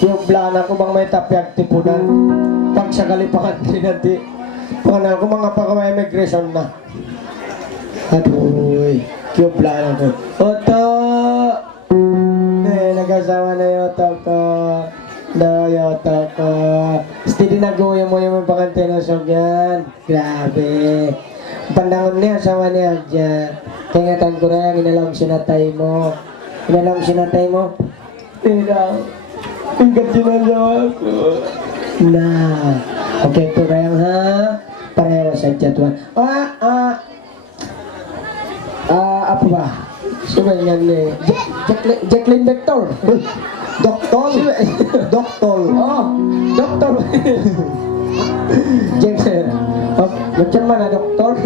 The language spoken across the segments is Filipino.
Yung plana ko bang may tapyak tipunan pag sa kalipakan dinati pangalan ko mga pagkaway immigration na aduy yung plana ko Oto nagasawa na yoto ko na yoto ko steady na goya mo yung pagkante na sogyan grabe pandangon niya asawa niya dyan tingatan ko rin inalam sinatay mo pero hanggat ginagawa ko. Nah, oke kurang ha. Pareho sa jadwal. Apa ba? Sino yan eh? Jacqueline Vector. Doktor. Doktor. Oh, doktor. Jacqueline. Macam mana doktor?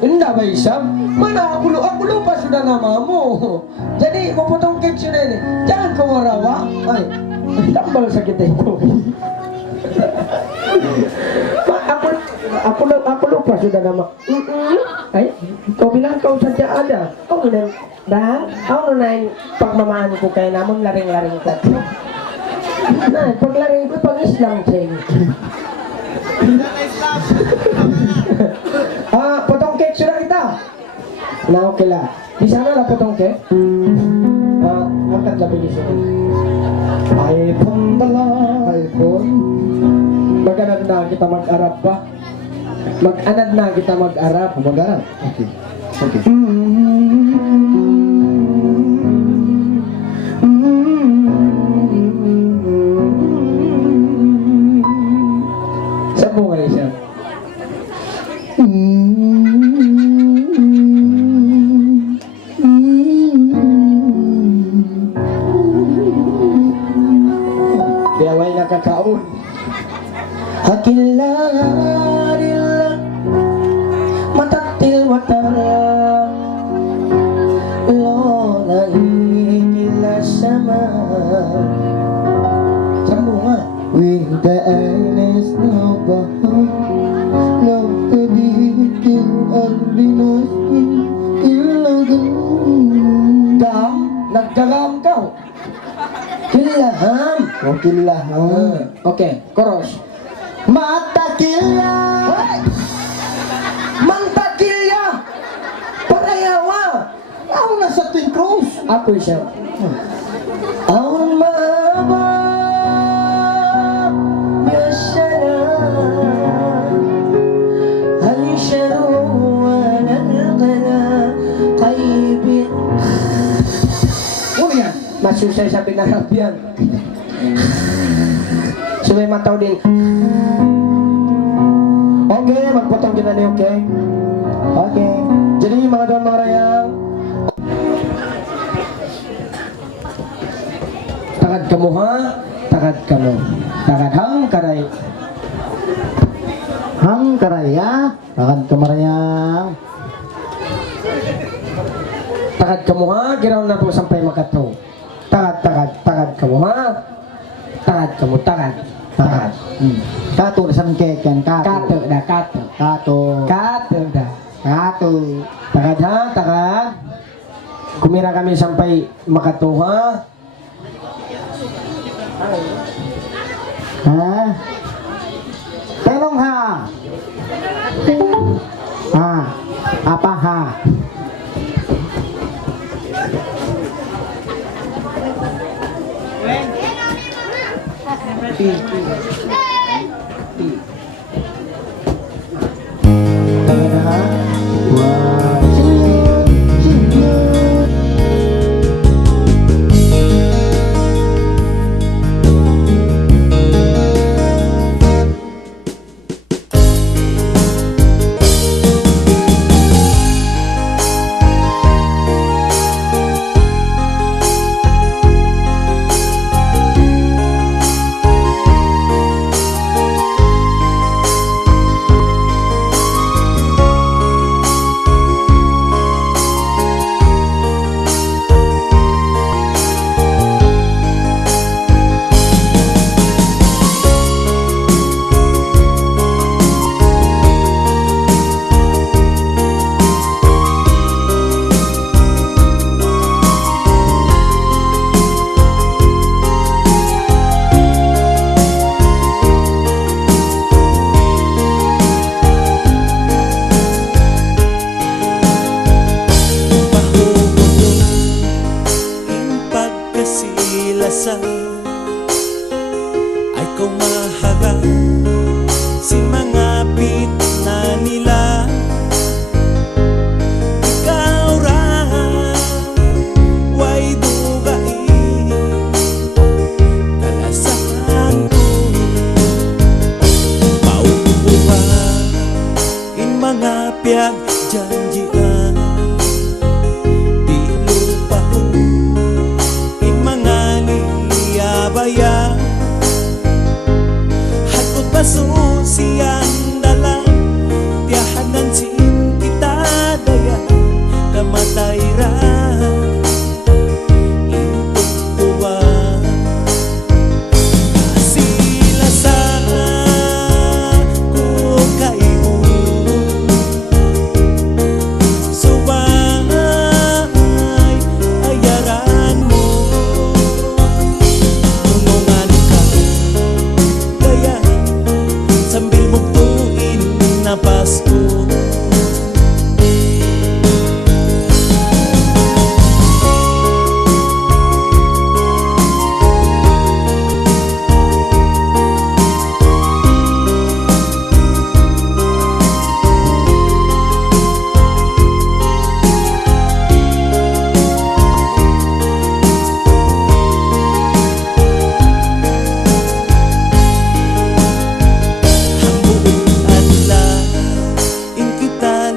Hindi ba isang? Mana aku lupa sudah namamu. Jadi memotong cake sudah ini. Jangan kau rawa. Ay, tambal sakit itu. Aku lupa sudah nama. Ay, kau bilang kau saja ada. Kau bilang dah. Kau naik pagmamahal ko kay namun laring-laring ka. Nah, paglaring ko pag Islam ceng. Potong cake sudah kita. Nah, oke lah. Di sana lah potong cake. Angkat lebih di sini. iPhone bala, iPhone. Mag-anad na kita mag-Arab ba? Mag-anad na kita mag-Arab. Mag-Arab? Oke. Oke. Saan mo kayo siya? Diyaway nakakaon. Hakilarila matatil watara lola ikila sama. Saan mo nga? With the eyeless no bahang no kedikin albinasin ilagan Dam, nagdagam ka. Kilaham. Wakillah Okay, koros. Mata kila Mantakilya! Parayawa! Ako na sa Twin Cross. Ako siya. Ang mahaba biasa na Al-sharu al-qala qaybin. Ano yan? Masusay sa pinarabyan. Sumay mataw din. Okay, magpotong din na niyo, okay? Okay. Jadi mga doon mga rayang takad kamu ha, takad kamu. Takad hang karay. Hang karaya Akan kamarayang Takad kamu ha, giraw na po sampai makato. Takad kamu ha. Takad kamu, takad. Kato na sang keken Kato dah, kato. Kato Dah. Kato Takad ha, takad. Kumira kami sampai makato ha. Ha? Tenong ha Ha Apa ha Takad ha. Wah pagjanjian di lupa ko imangani abaya hakot pasusiyang dalang tiyahanan sin kita daya kamatay ra intong buwan sila sa kung kayo subay ayaran mo tunungan ka kaya sambil buktuin na Pasko.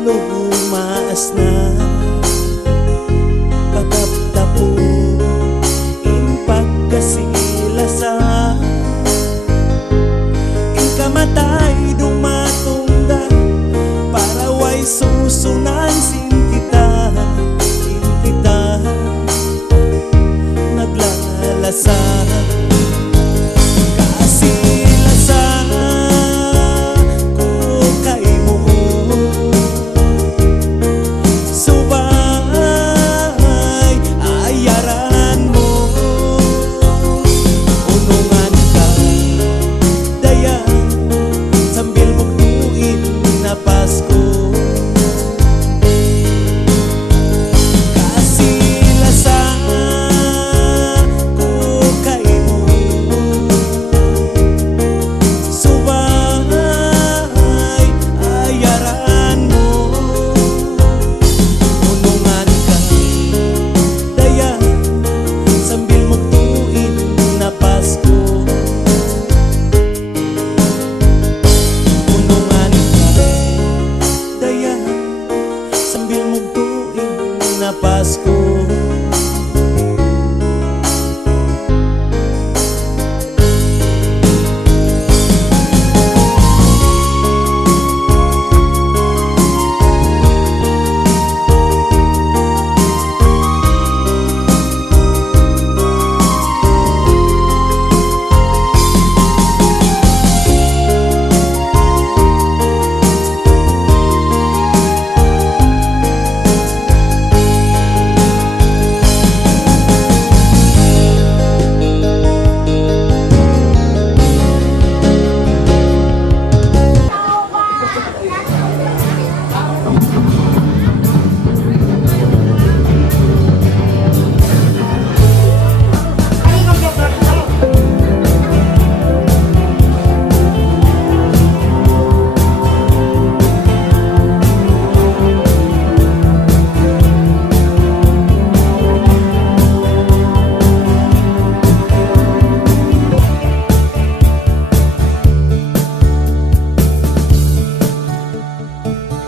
Lumaas na patap-tapo in pagkasilasa in kamatay dumatungda para way susunan sin kita naglalasa kasilasa kung kayo subay ayaran mo unungan ka daya sambil buktuin na Pasko kasilasa kung kayo subay ayaran mo unungan ka daya sambil mugtuin na Pasko unungan ka daya sambil mugtuin na Pasko.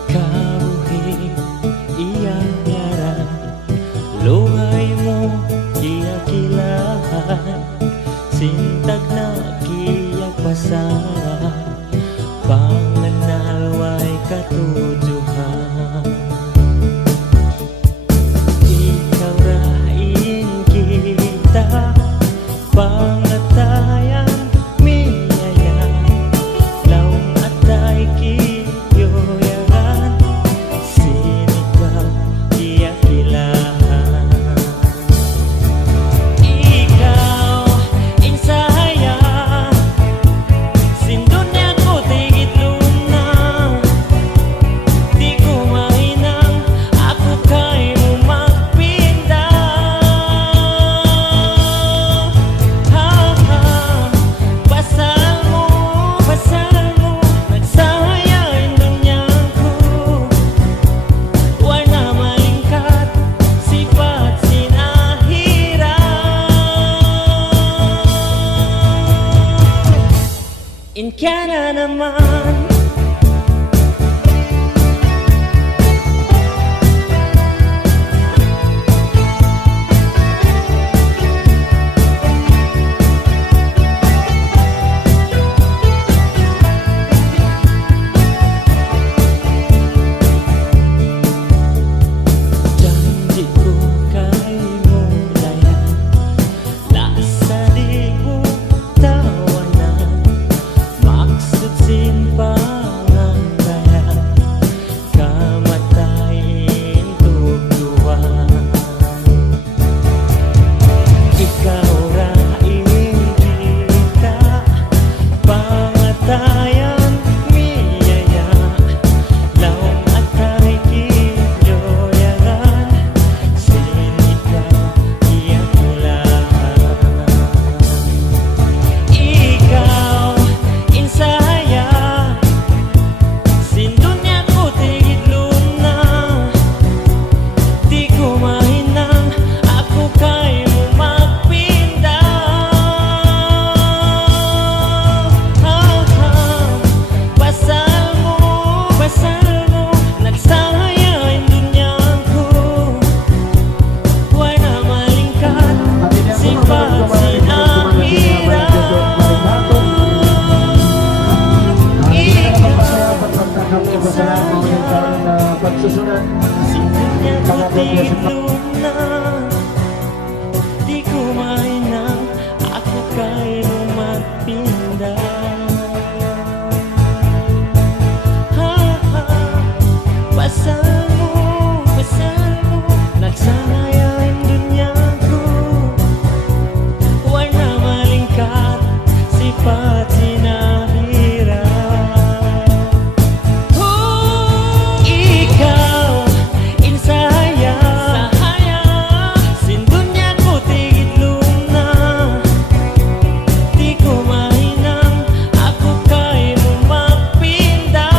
Karuhin susunod. Sindunya ko Pangatlo, Joseph. na di ko mainang ako kayo magpinda. Ha ha, pasal mo, nagsaya ang dunya ko. Wala malingkat, sipat sinahirap. Ikaw, insaya, sindunya ko tigit luna. Di ko mahinang, ako kay mo magpinda.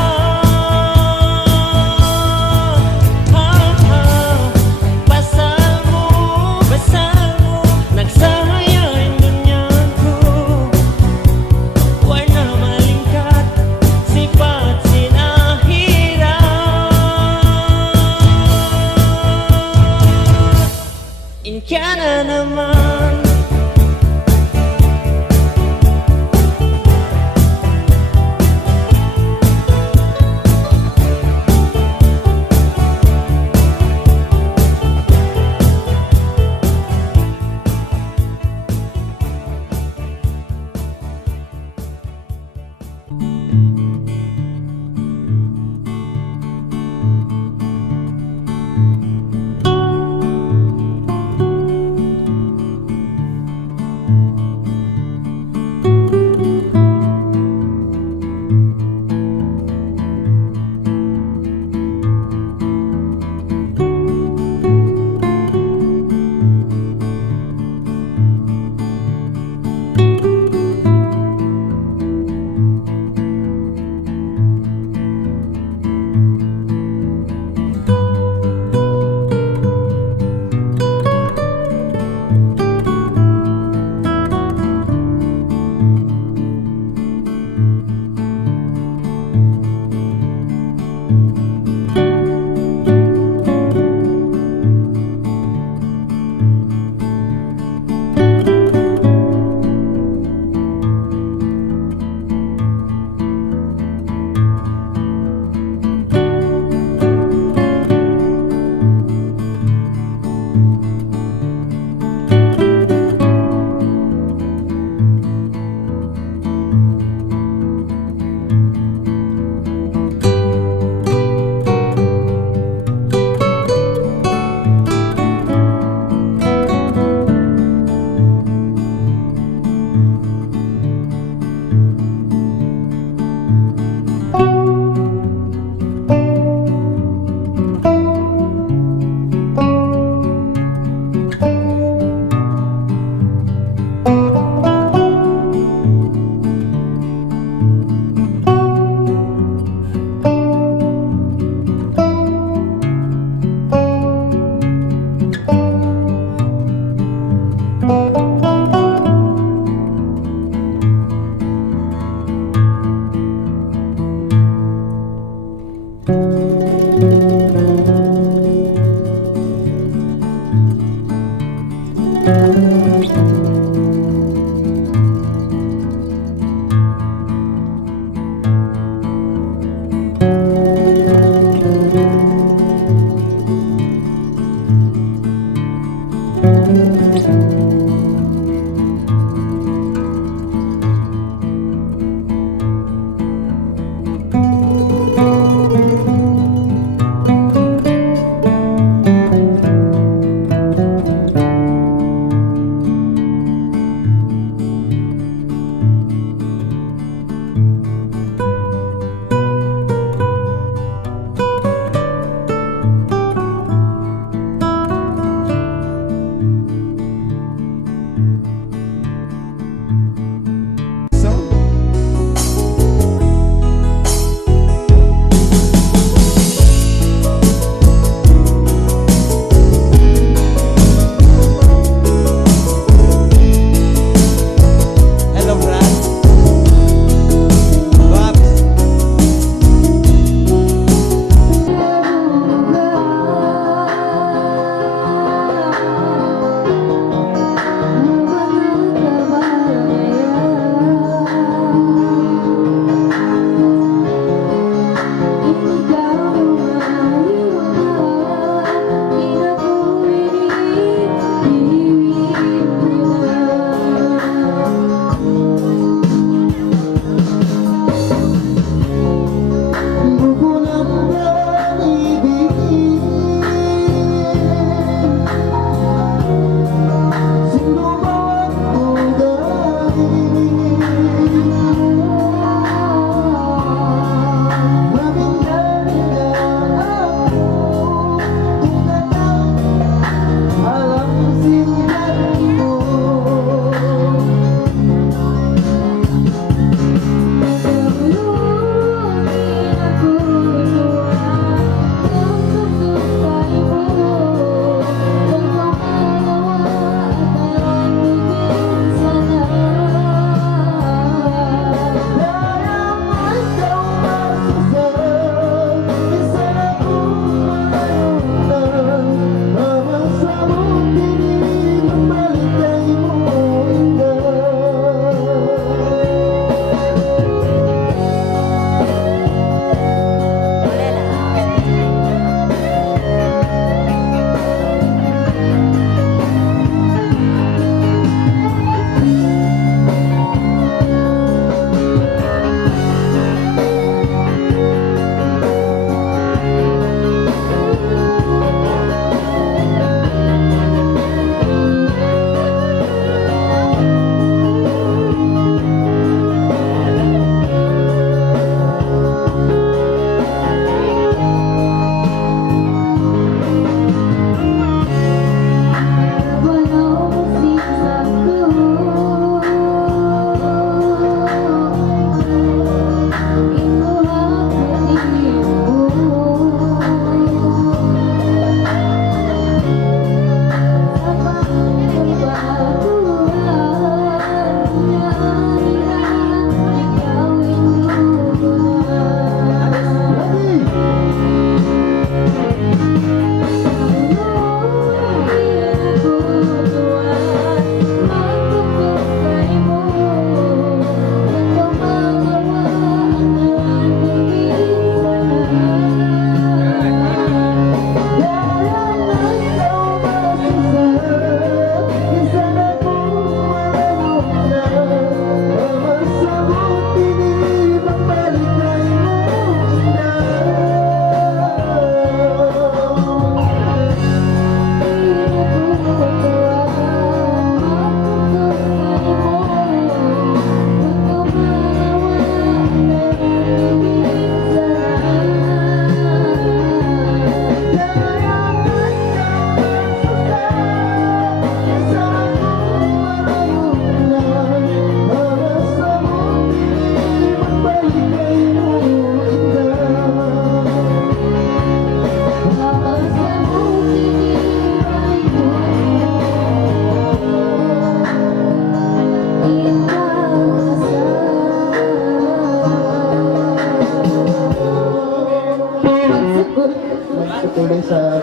Sa tulisan.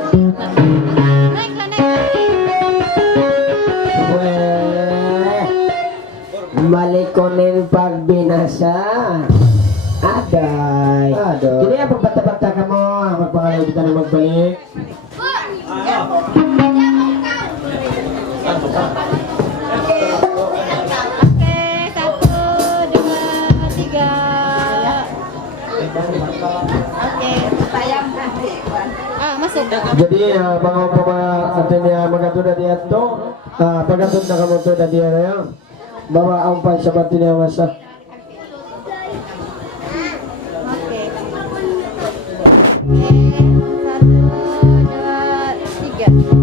Malikonin pag binasa. Aday. Aday. Jadi ang pagbata-bata ka mo, magpangalaw kita na magbalik. Oke, 1, 2, 3. Oke, sayang. Masuk. Jadi mga atin niya magatod na diya to. Pagatod na kamo to na diya na yan. Bawa ang pansabati niya masa. Oke. Oke, 1, 2, 3.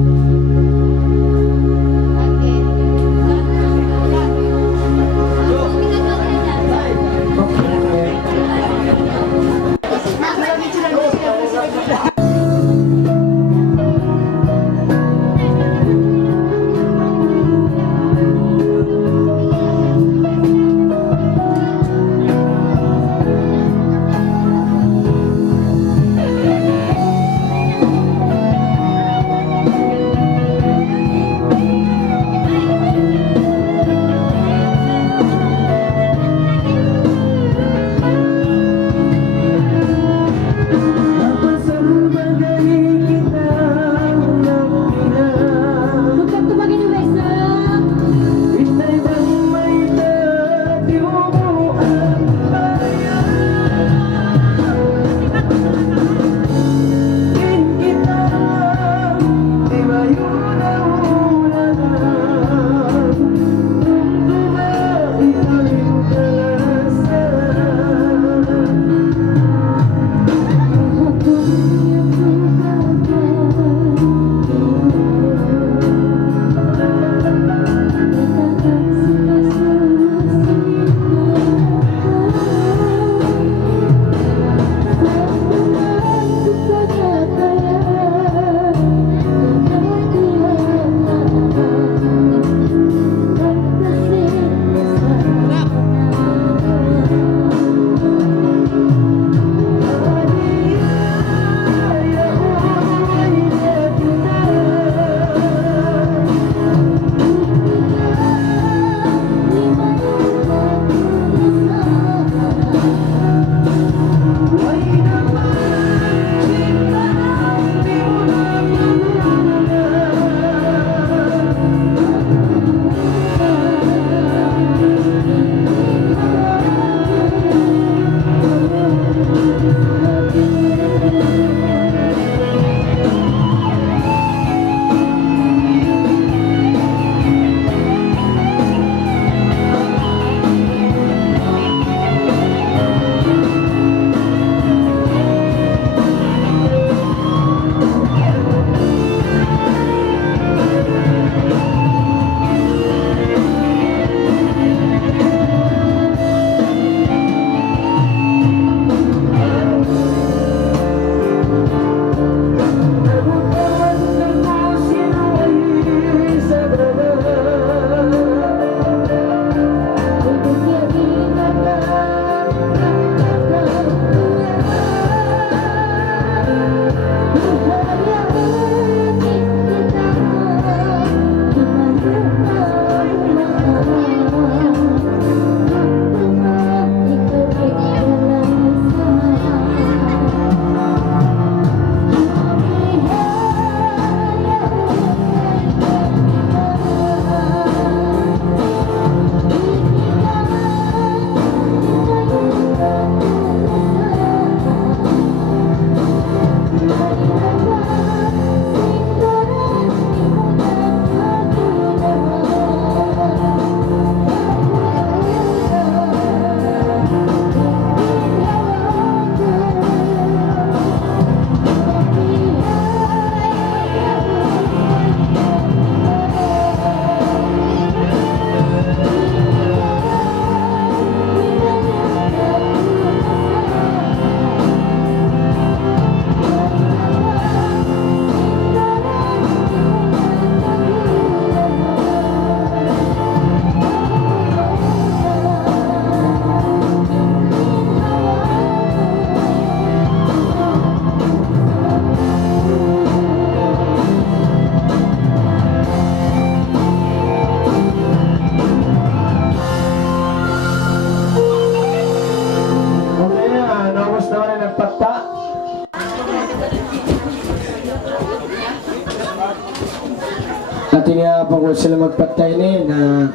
At iniapa ko sila magpatay ni na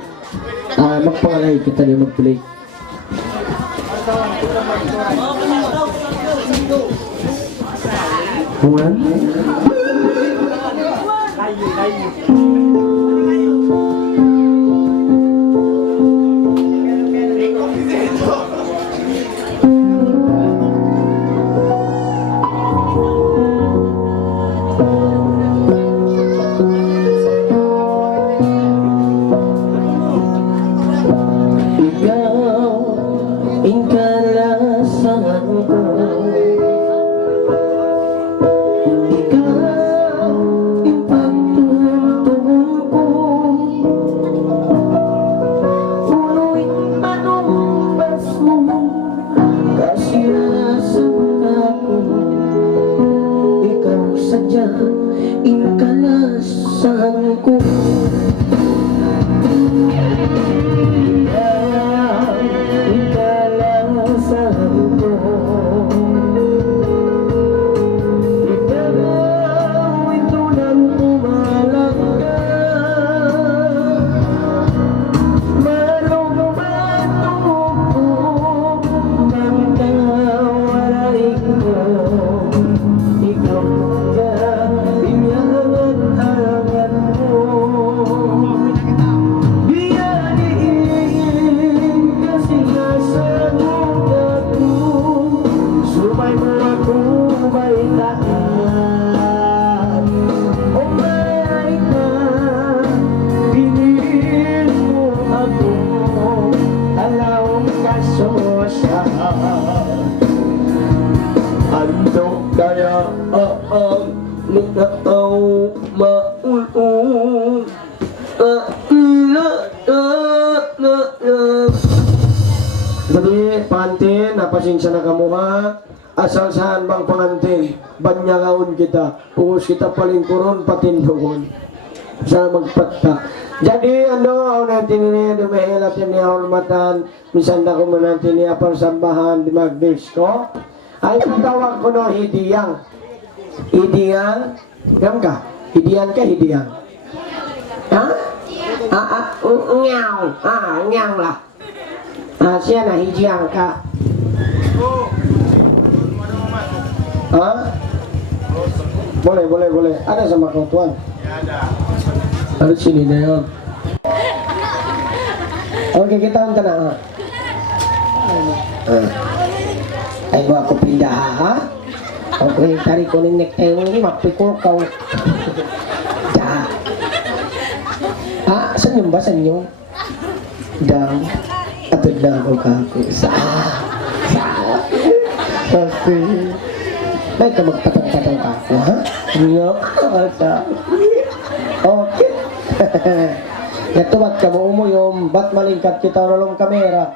magpangalay kita niyo mag-play. Kuman? Inkalasan ko Inkalasan ko Ikaw ito nang umalangga Malungman ko Nang kawaray ko Ikaw Andok daya Nagkataw maulong Jadi pantin, napasensya na kamuha. Asal saan bang pangantin? Banyagaon kita. Pugos kita palingkuron, patindogon. Sa magpatta. Jadi ano, natin ini dumihilap yan niya hormatan. Minsan na ko natin niya sambahan di magdis ko. Ay tawag ko no, hidiyang. Hidiyang? Gam ka? Hidiyang ka, hidiyang? Ha? Nyaw. Nyaw lah. Siya na, hidiyang ka. Ha? Boleh. Ada sama kau tuan? Ada sini na yun. Oke, kita ang tanah. Ay, gua aku pindah, ha? Oke, tarik kuning necktie ini, mapikul kau. Dah. Senyum ba, senyum? Dang. Atod na ako kako. Pasti. Baik ka magpatang-patang kako, ha? Iya, asa. Oke. Yato ba't ka mo umuyom? Ba't malingkat kita rolong kamera?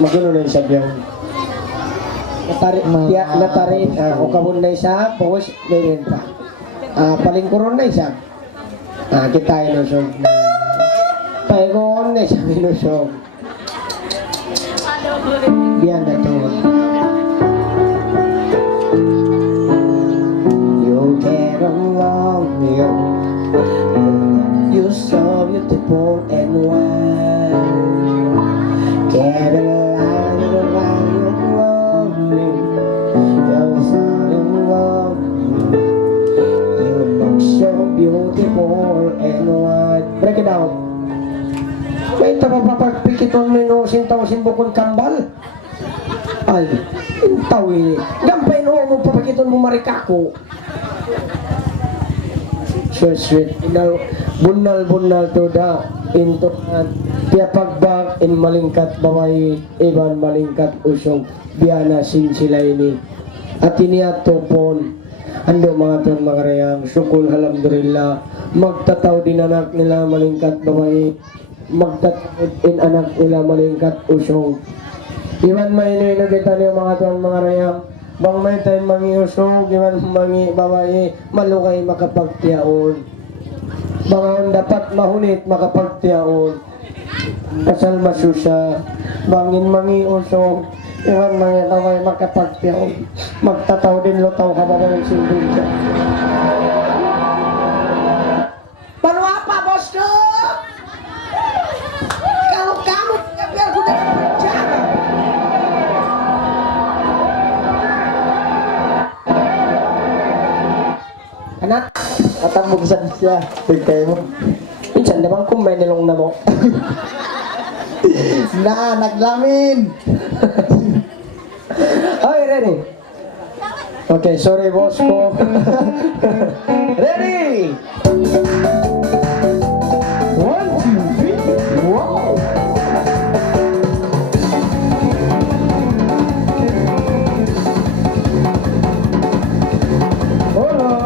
Magano na siya biyaw. Natarin, o kabun na siya, pos, meron pa. Palingkuron na siya. Kita inusog na. Paingon na siya inusog. Biyan na to. You get along, you're so beautiful and wild. Get along, you're lovely. You're so lovely. You look so beautiful and wild. Break it down. May tapapapagpikiton mo yung sintaw-sin bukon kambal. Ay, intaw eh. Gampay no mo papakiton mo marikako. Sweet. Bunal to da. Into Pia pagbag in malingkat baway iban malingkat usong biyana sin sila ini. At iniato pon. Ando mga ton mga rayang sukul alhamdulillah. Magtataw din anak nila malingkat baway. Magtatawid in anak nila malingkat usong. Iwan may nilagita niyo mga ton mga rayang. Bang may tayo mangi usong, iwan mangi babae, malukay makapagtiyaon. Bangon dapat mahunit makapagtiyaon. Kasal masusya, bangin mangi usong, Iwan mga naway makapagtiyaw. Magtataw din lutaw habang sindul siya. Panwa pa, boss ko! Kamot-kamot ka, biar ko na siya. Anak, Katambugsan siya. Tigay mo. minsan naman kung may nilong na mo. Na, naglamin. Okay, ready? Okay, sorry boss ko. Ready? 1, 2, 3, wow! Hola!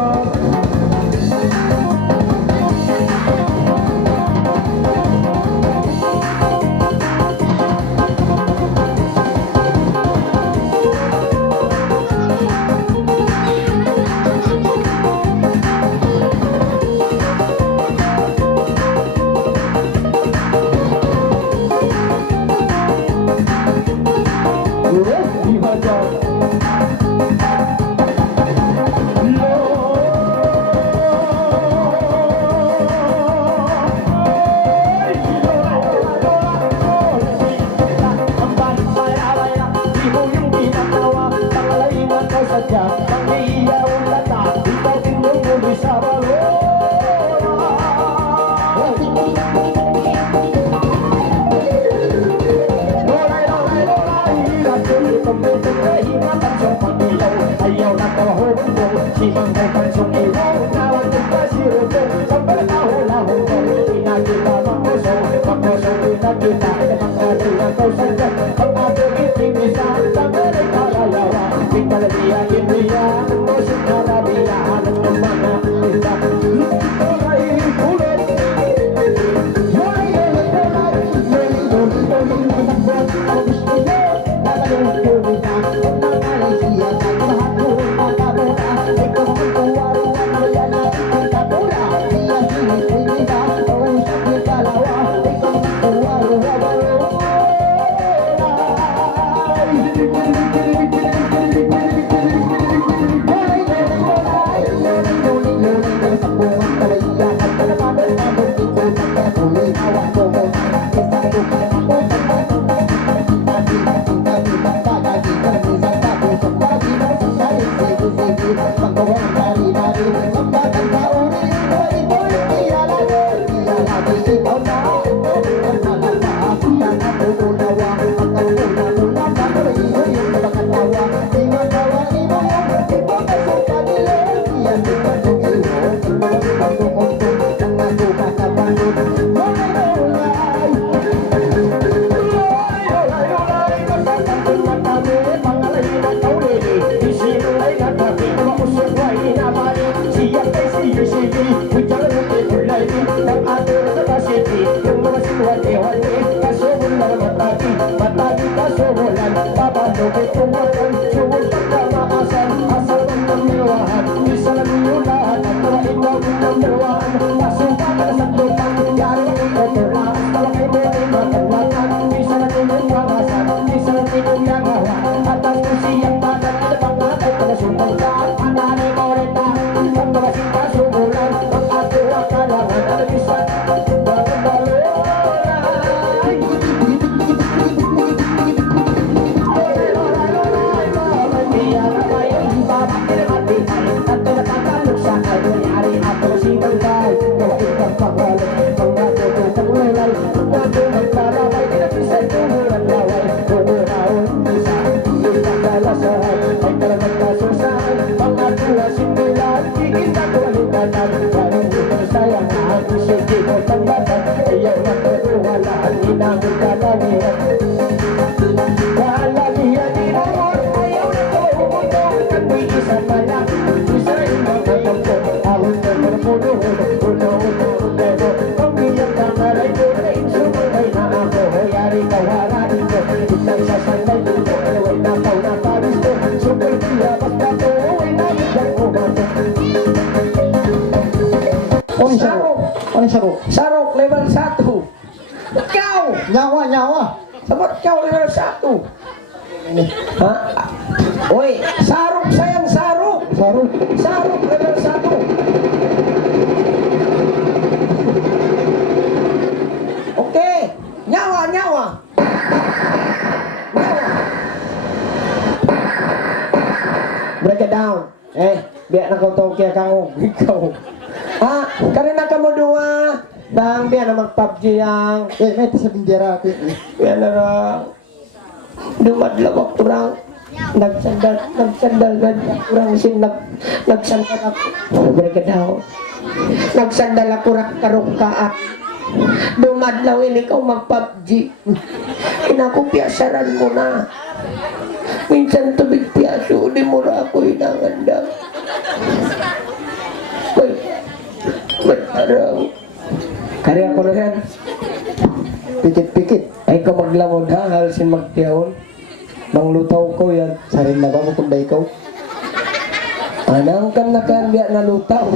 Sarok level 1. Ikaw! Nyawa, nyawa. Sabat ikaw level 1. ini. Ha? Uy, sarok sayang sarok. Sarong. Sarok, level 1. Okay. Nyawa, nyawa. Nyawa. Break it down. Biar na kau tahu kaya kang ikaw. Ha? Karena kamu dua. Bang, biar na mag-PUBG yang. May sabihin dira ako eh. Biar na lang. Dumadlaw ako kurang. Nagsandal ba kurang sin nagsandal ako. Break it down. Nagsandal ako karungkaan. Dumadlaw ini ikaw mag-PUBG. Inakupiasaran mo na. Minsan tubig piaso, di mo na ako inanganda. May parang. Kaya ko na yan. Pikit-pikit. Ay ka maglamod ha, halasin magtiyaon. Manglutaw ko yan. Sarin na ba mo kung ikaw? Anang kan na kan biya nalutaw.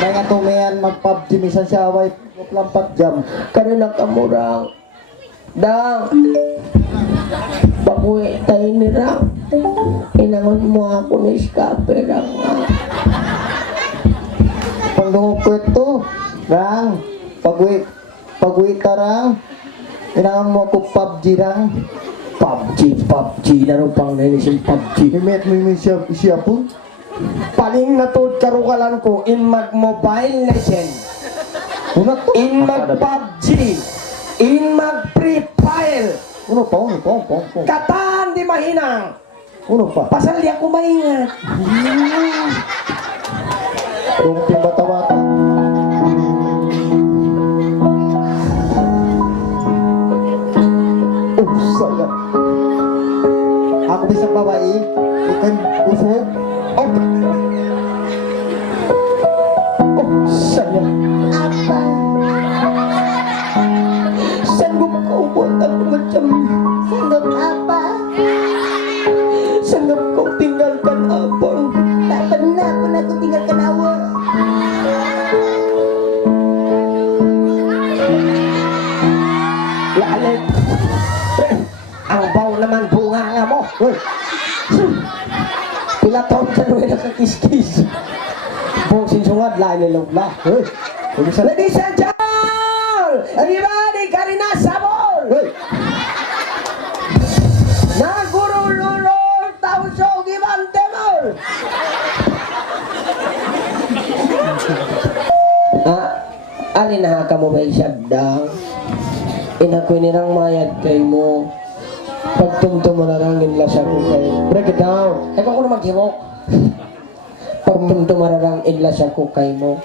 May nga tumayan mag-PUBG misan siya away. Lampat jam. Karena kamurang. Dang. Babuwi tayo ni Rang. Inangon mo ako ni Iskape Rang. Pagdungog ko ito. Rang. Pagwi tarang. Inangan mo ako PUBG rang. PUBG na rin pang nainising PUBG. Himit mo siya po. Paling natod karukalan ko in mag-Mobile Legend. Unat to. In mag-PUBG. In mag-Free Fire. Uno pa. Kataan di mahinang. Uno pa. Pasal di ako maingat. Rumping bata-bata. Oh, sayang. Ako bisang babae. Ikan usok. Oh, sayang. Apa? Sanggup kau buat aku macam Sanggup apa? Sanggup kau tinggalkan abang. Tak pernah pun aku tinggalkan awak. Lalit. Ang bau naman bunga nga mo. Hoy, Pila taon ka nung nakakis-kis. Bong sinsungad, lain nilog na. hoy. Ladies and gentlemen, everybody, Karina Sabor. Hoy. Nagurululong tauso gibante mo. Alin na ka mo ba isyagdang? Inakoy nirang mayad kay mo. Pagtumto mo na lang inlasya ko kayo. Break it down. Ikaw ko na maghimok. Pagtumto mo na lang inlasya ko kay mo.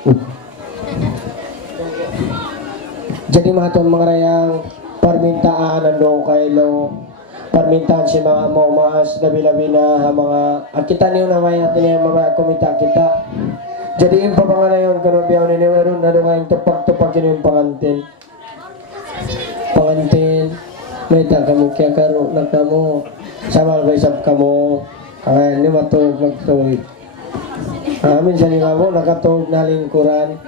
Jadi mga itong mga rayang parmintaan ano kay lo. Parmintaan si mga momas, labi-labi na mga akita niyo na may atin yung mga kumita kita. Jadi yung papangalayon kanon biyaw ni Niweron na doon kayong tupak-tupak yun yung pangantin. Pangantin. May kamu kaya karo na kamo. Samal ba isap kamo. Kaya ni matog magtuloy. Minsan yung ako nakatog na lingkuran.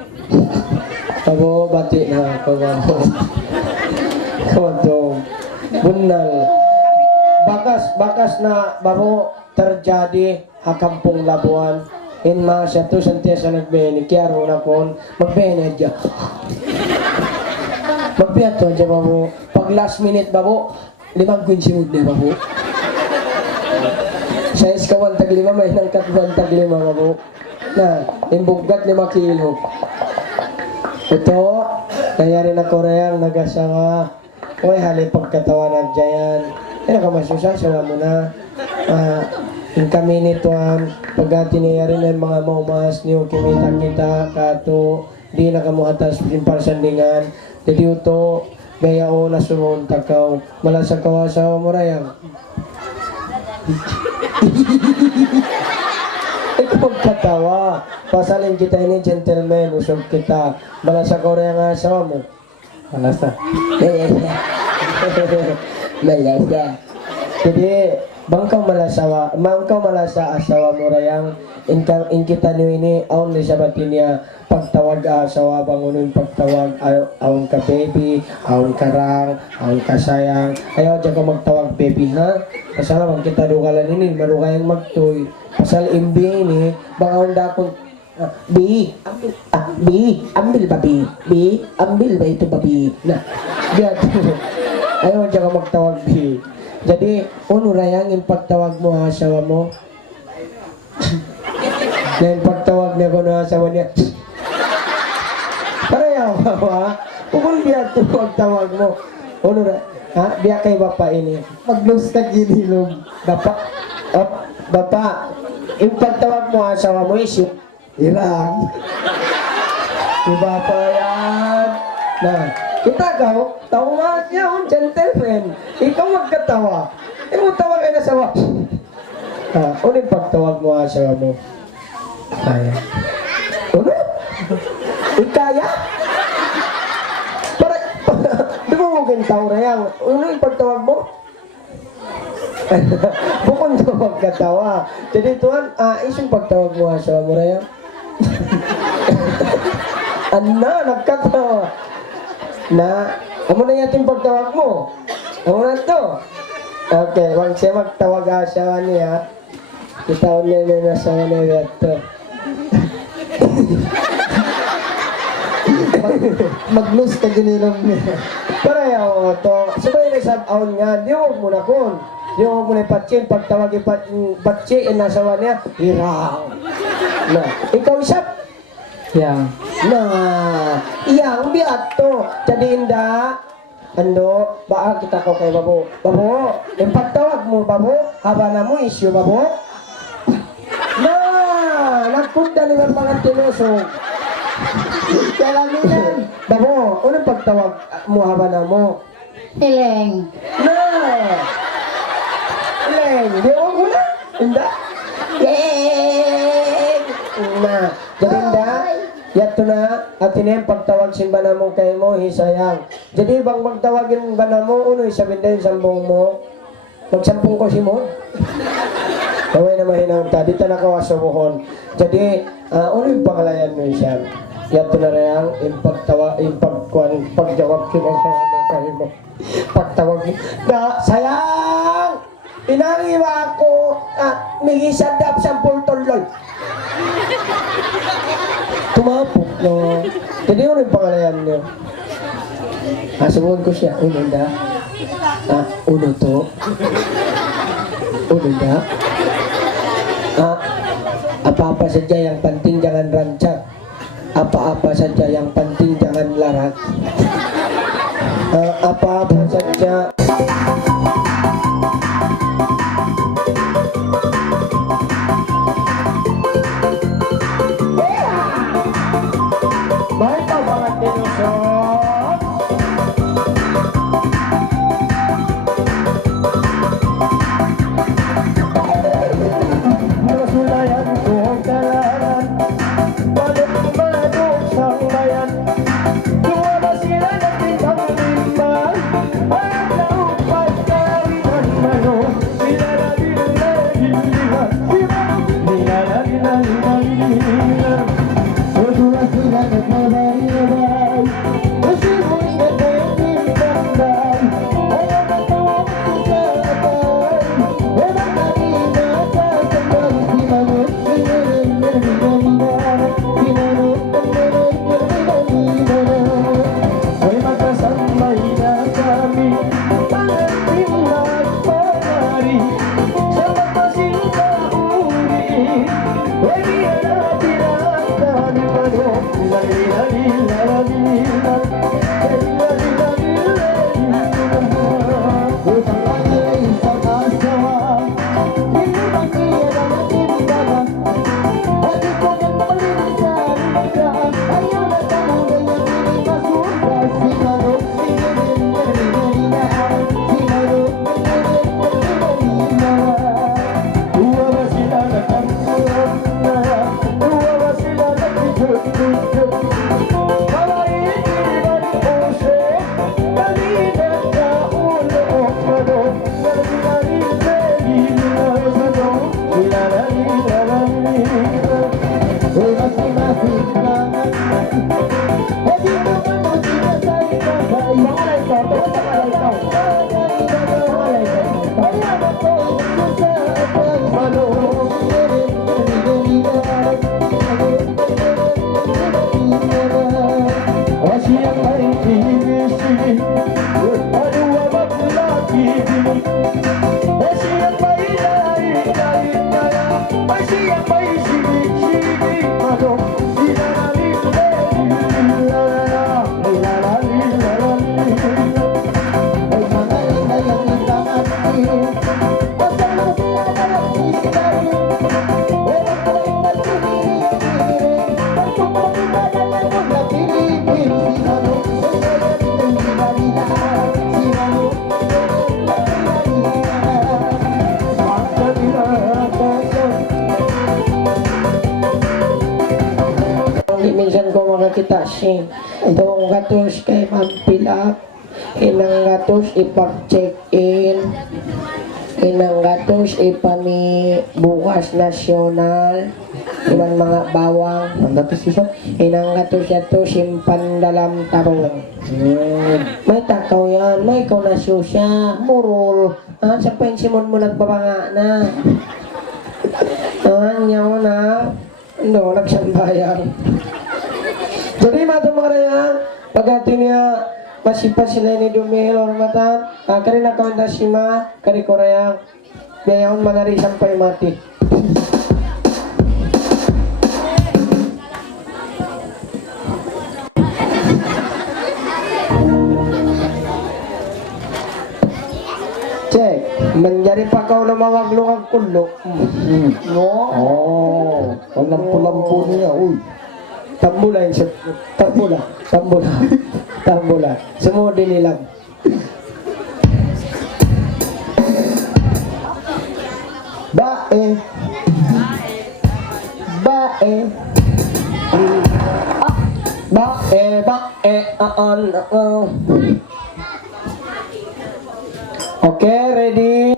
Abo bati na pagamo. Kamatong. Bunal. Bakas na babo terjadi hakampung Labuan. In mga siya sentiasa nagbeni. Kaya ro na kon magbeni adya. Magbiyato adya babo. Pag last minute babo, 5 kunsimod na babo. Sa iskawan tag 5, may nangkatwan tag 5 babo. Na, imbugat 5 kilo. Ito, nangyari na Koreang nagasawa. Uy, halip pagkatawanan dyan. Kaya ka masusa, sawa mo na. Yung kami nitoan, pagka tinayari na yung mga maumas niyo, kimita kita, kato, di na kamuhatas, pimpar-sandingan. Jadi ito, gaya o na sumunta ka, malasang kawasawa mo rayang. Ikaw pagkatawa, pasalin kita ini gentleman, usog kita. Malasang Korea nga asawa mo. Malasa. Malasa. Jadi, Bangkaw malasa asawa mo rayang in kita niyo ini aon ni sabatin niya pagtawag asawa bangunin pagtawag aon ka baby, aon ka rang, aon ka sayang. Ayaw dyan ka magtawag baby ha. Kasala man kita dugalan ini marugayang magtoy. Pasal imbi ini bang aon dakon ambil babi, ambil ba ito babi. Nah, diyan. Ayaw dyan ka magtawag bi. Jadi, uno rayang yung pagtawag mo ha asawa mo. Na yung pagtawag niya ko na asawa niya. Parayaw ha. Kung biya ito pagtawag mo. Uno ra. Ha? Biya kay bapa ini. Maglus ka ginilog. Bapa. Yung pagtawag mo ha asawa mo is Irang. Diba pa yan? Na, kita tawa niya un gentleman. Ikaw magkatawa. Ikaw tawag ay nasawa. Ulit pagtawag mo asawa mo. Kaya. Uno? Ikaya? Para, di mo mungkin tao rayang. Uno yung pagtawag mo? Bukod na magkatawa. Jadi tuan, isang pagtawag mo asawa mo rayang. Nagkatawa. Amo na yating pagtawag mo. Amo na to. Okay, wag siya magtawag asawa niya. Itawag niya na asawa niya to. Maglus ka ginilog niya. Parayaw to. Sabay na sab-aon nga. Di wag mo na kun. Di wag mo na ipatsin. Pagtawag ipatsin ang asawa niya. Hirang. Na, ikaw isap. Yang Iyang biat to. Jadi inda. Ando, baa kita ko kay babo. Babo, yung pagtawag mo babo, haba na mo isyu babo. Nagkunda ni mga tinusong. Kalaminan. Babo, unang pagtawag mo haba na mo. Hileng. Leng, di mo muna. Inda. Jadi inda. Yato na, at ina yung pagtawag simba na mo kay mo, hisayang. Jadi bang magtawagin ba na mo, uno isabihin din sambong mo, magsampung ko si mo. Kaway na mahinang ta, dito na kawasabuhon. Jadi, uno yung pangalayan mo siya. Yato na rayang, yung pagjawab kinasama kay mo. Pagtawag mo, na, sayang! Inangiwa ako at migisadap sa pultolol. Tumapok no. Jadi ano yung pangalayan niyo? Sumunod ko siya. Uno da. Uno to. Uno da. Apa-apa saja yang penting jangan rancak. Apa-apa saja yang penting jangan larat. Apa-apa saja. Baik kau banget dinusok. Masulayan ko ang kalaran, balik-balik sang bayan. Duwala sila nagtitang limban, at naupad kawinan mano. Nilalalilan, nilalalilan. Sudah nagmamahirap, kasi mo'y nagpapintambay. Ayaw na tawag ko sa atay, walang kanina ka sa pagsimanot. Ay magkasambay na kami, ang ating magpanari, sa magpasinta uri. Ay natin ang kanimanok, Utang lagi ay isang asawa, hindi bang iya na natimbalan? At ito niyang malinis sa alimbaga, ayaw na tanong ganyan hindi masubra. Sinarok, sinarina, sinarok, sinarina. Uwa ba sila nagkakaroon na? Ay siya ba'y sinig-sinig manok? Ay mga inay ang itanganin, kasama sila na lang isigarin. Meron ka lang nagpipilipirin, pagpapagpapagalan mo na Pilipin. Si Manok, lalila-lila, si Manok, lalila-lila. Hindi minsan ko makakita siya. Itong gatos kay mampilap. Inang gatos ipag-check in. Inang gatos ipami bukas nasyonal. Iban mga bawang. Ang dapat siya? Inang gatos yato simpan dalam tarong. May takaw yan. May ikaw na siya. Murol. Ah, sa pensimon mo nagbabanga na. Ah, nyaw na. No, nagsambayan. Jadi mata mga yan, pagkati niya masipa sila ni Dumihil Hormatan, kari na kaunta si Ma, kari Koreang, biyayahon manari sampai mati. Cek, menjadi pakau na mawaglong ang kulo. No? Oh, ang lampu-lampu niya, uy. Tambula yung tambula. Semua dinilang. Bae. Bae. Okay, ready?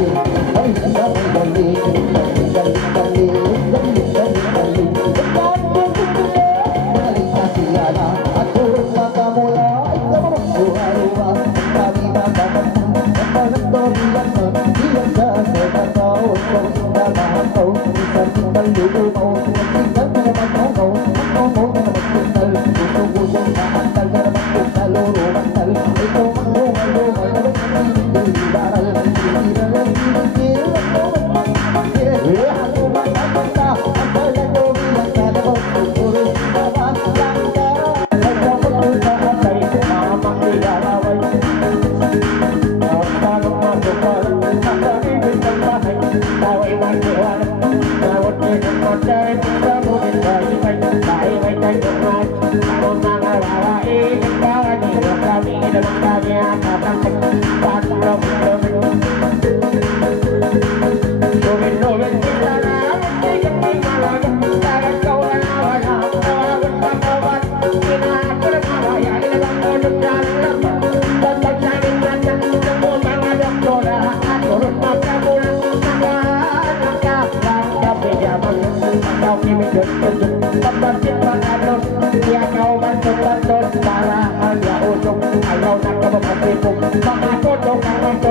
Ay, dali, Balik sa siyala at turong makamula. Ikaw ang buhay-iwa, kami magkakanta. Nagpagandorilan mo, ilang sa sasakaw. Ikaw sinamahan ko, isang tinggal lumaw. Tinggal na naman ako, ang mo na naman tinggal. Puso-puso na antal na naman tinggal, loro mantal. Ikaw ang lumal-lumal na naman hindi baral. Hindi na lang hinigil ako. Ano ba nakanta? Ang pagandorilan ka na mo, puro na ba lang ka? Nagkakapal sa atay, mamang nilalaway. Ang tanong masukal, nasa ibig ng bahay, tawa'y magdiwan. Nawat niya ng matay, sa bulit sa ibay, dahil may tagpunan. Ang mga lalain, ang bawa niyo kami, naman kami ang kakasik, patulong-tulong. Sumin-sumin kita na, hindi kami malaga, dahil ikaw na nawala, nawawag sa kabat, kinahat ko ng mga yan, ilang tulog na ang laban. Dagdag sa amin natin, ng mga doktora, at turot magkamulan, nakahanap ka, lang gabi yaman, ikaw kimigod-gudod, pagbasit mag-anos, di akaw bantot-bantot, para ang yausong, ayaw na kababasipong, mga toto kang ito,